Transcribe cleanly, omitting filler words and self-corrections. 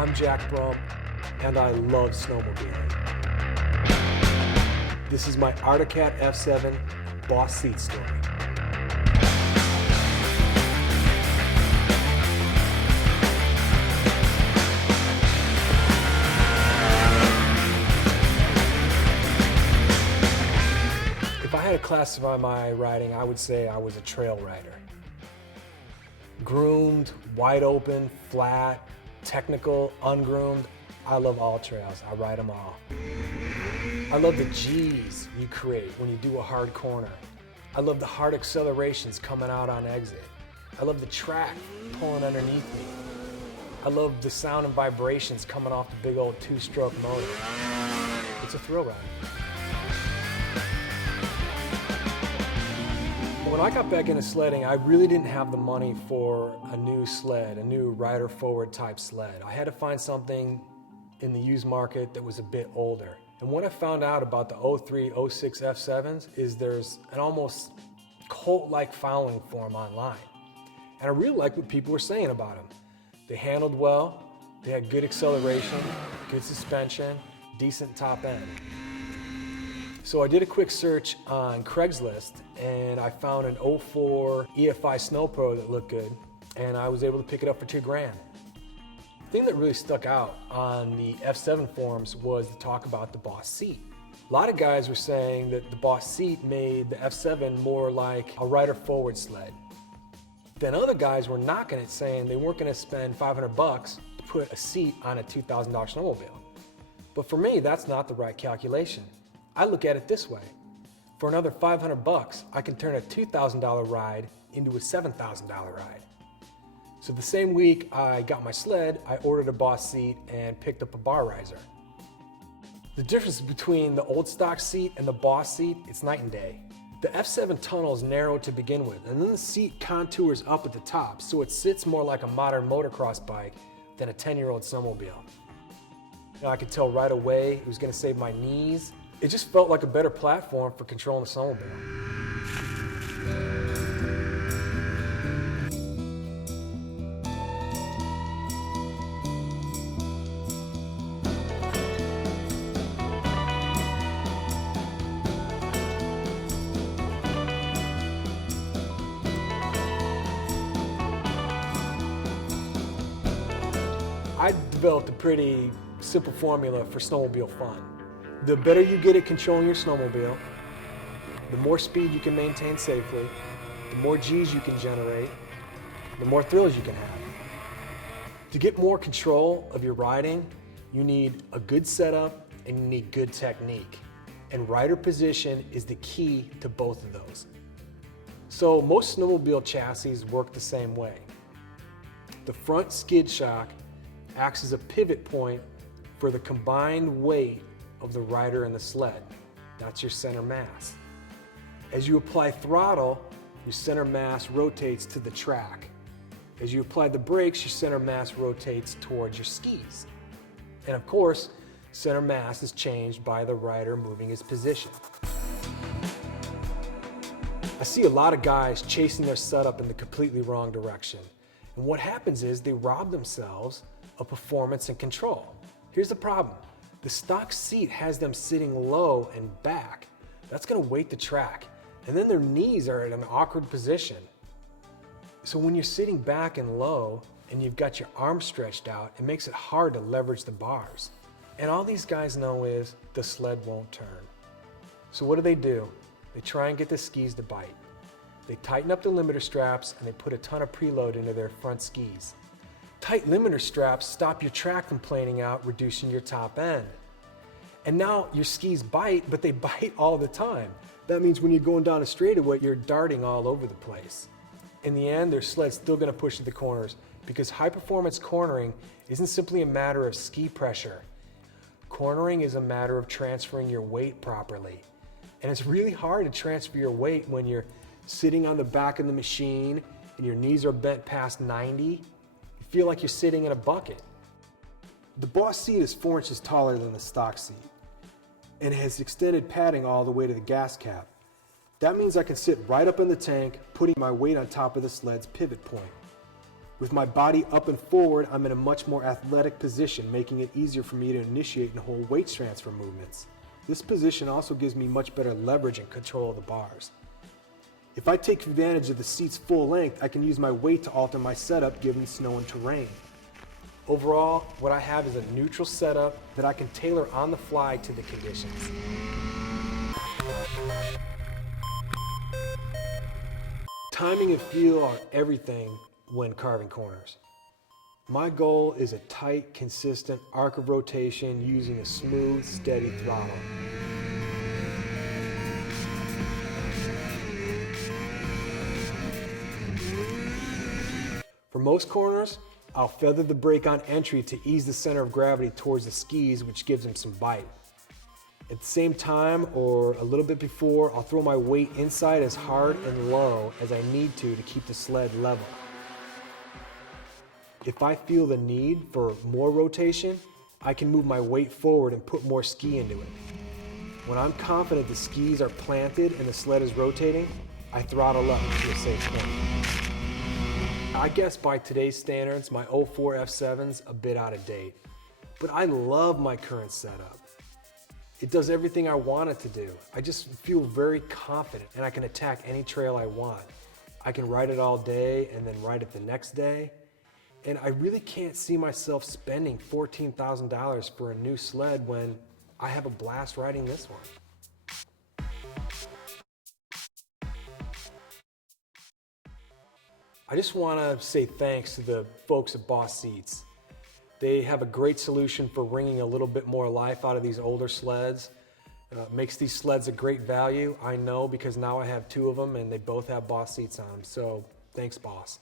I'm Jack Brump, and I love snowmobiling. This is my Arctic Cat F7 Boss Seat story. If I had to classify my riding, I would say I was a trail rider. Groomed, wide open, flat, technical, ungroomed. I love all trails. I ride them all. I love the G's you create when you do a hard corner. I love the hard accelerations coming out on exit. I love the track pulling underneath me. I love the sound and vibrations coming off the big old two-stroke motor. It's a thrill ride. When I got back into sledding, I really didn't have the money for a new sled, a new rider forward type sled. I had to find something in the used market that was a bit older. And what I found out about the 03, 06 F7s is there's an almost cult-like following for them online. And I really liked what people were saying about them. They handled well, they had good acceleration, good suspension, decent top end. So I did a quick search on Craigslist and I found an 04 EFI Snow Pro that looked good, and I was able to pick it up for $2,000. The thing that really stuck out on the F7 forums was the talk about the Boss seat. A lot of guys were saying that the Boss seat made the F7 more like a rider forward sled. Then other guys were knocking it, saying they weren't going to spend $500 to put a seat on a $2,000 snowmobile. But for me, that's not the right calculation. I look at it this way. For another $500, I can turn a $2,000 ride into a $7,000 ride. So the same week I got my sled, I ordered a Boss seat and picked up a bar riser. The difference between the old stock seat and the Boss seat, it's night and day. The F7 tunnel is narrow to begin with, and then the seat contours up at the top, so it sits more like a modern motocross bike than a 10-year-old snowmobile. I could tell right away it was going to save my knees. It just felt like a better platform for controlling the snowmobile. I developed a pretty simple formula for snowmobile fun. The better you get at controlling your snowmobile, the more speed you can maintain safely, the more G's you can generate, the more thrills you can have. To get more control of your riding, you need a good setup and you need good technique. And rider position is the key to both of those. So most snowmobile chassis work the same way. The front skid shock acts as a pivot point for the combined weight of the rider and the sled. That's your center mass. As you apply throttle, your center mass rotates to the track. As you apply the brakes, your center mass rotates towards your skis. And of course, center mass is changed by the rider moving his position. I see a lot of guys chasing their setup in the completely wrong direction. And what happens is they rob themselves of performance and control. Here's the problem. The stock seat has them sitting low and back. That's going to weight the track. And then their knees are at an awkward position. So when you're sitting back and low and you've got your arms stretched out, it makes it hard to leverage the bars. And all these guys know is the sled won't turn. So what do? They try and get the skis to bite. They tighten up the limiter straps and they put a ton of preload into their front skis. Tight limiter straps stop your track from planing out, reducing your top end. And now your skis bite, but they bite all the time. That means when you're going down a straightaway, you're darting all over the place. In the end, their sled's still going to push to the corners because high-performance cornering isn't simply a matter of ski pressure. Cornering is a matter of transferring your weight properly. And it's really hard to transfer your weight when you're sitting on the back of the machine and your knees are bent past 90. Feel like you're sitting in a bucket. The Boss seat is 4 inches taller than the stock seat and has extended padding all the way to the gas cap. That means I can sit right up in the tank, putting my weight on top of the sled's pivot point. With my body up and forward, I'm in a much more athletic position, making it easier for me to initiate and hold weight transfer movements. This position also gives me much better leverage and control of the bars. If I take advantage of the seat's full length, I can use my weight to alter my setup given snow and terrain. Overall, what I have is a neutral setup that I can tailor on the fly to the conditions. Timing and feel are everything when carving corners. My goal is a tight, consistent arc of rotation using a smooth, steady throttle. For most corners, I'll feather the brake on entry to ease the center of gravity towards the skis, which gives them some bite. At the same time, or a little bit before, I'll throw my weight inside as hard and low as I need to keep the sled level. If I feel the need for more rotation, I can move my weight forward and put more ski into it. When I'm confident the skis are planted and the sled is rotating, I throttle up to a safe point. I guess by today's standards, my 04 F7's a bit out of date, but I love my current setup. It does everything I want it to do. I just feel very confident and I can attack any trail I want. I can ride it all day and then ride it the next day. And I really can't see myself spending $14,000 for a new sled when I have a blast riding this one. I just want to say thanks to the folks at Boss Seats. They have a great solution for wringing a little bit more life out of these older sleds. Makes these sleds a great value, I know, because now I have two of them and they both have Boss Seats on them. So thanks, Boss.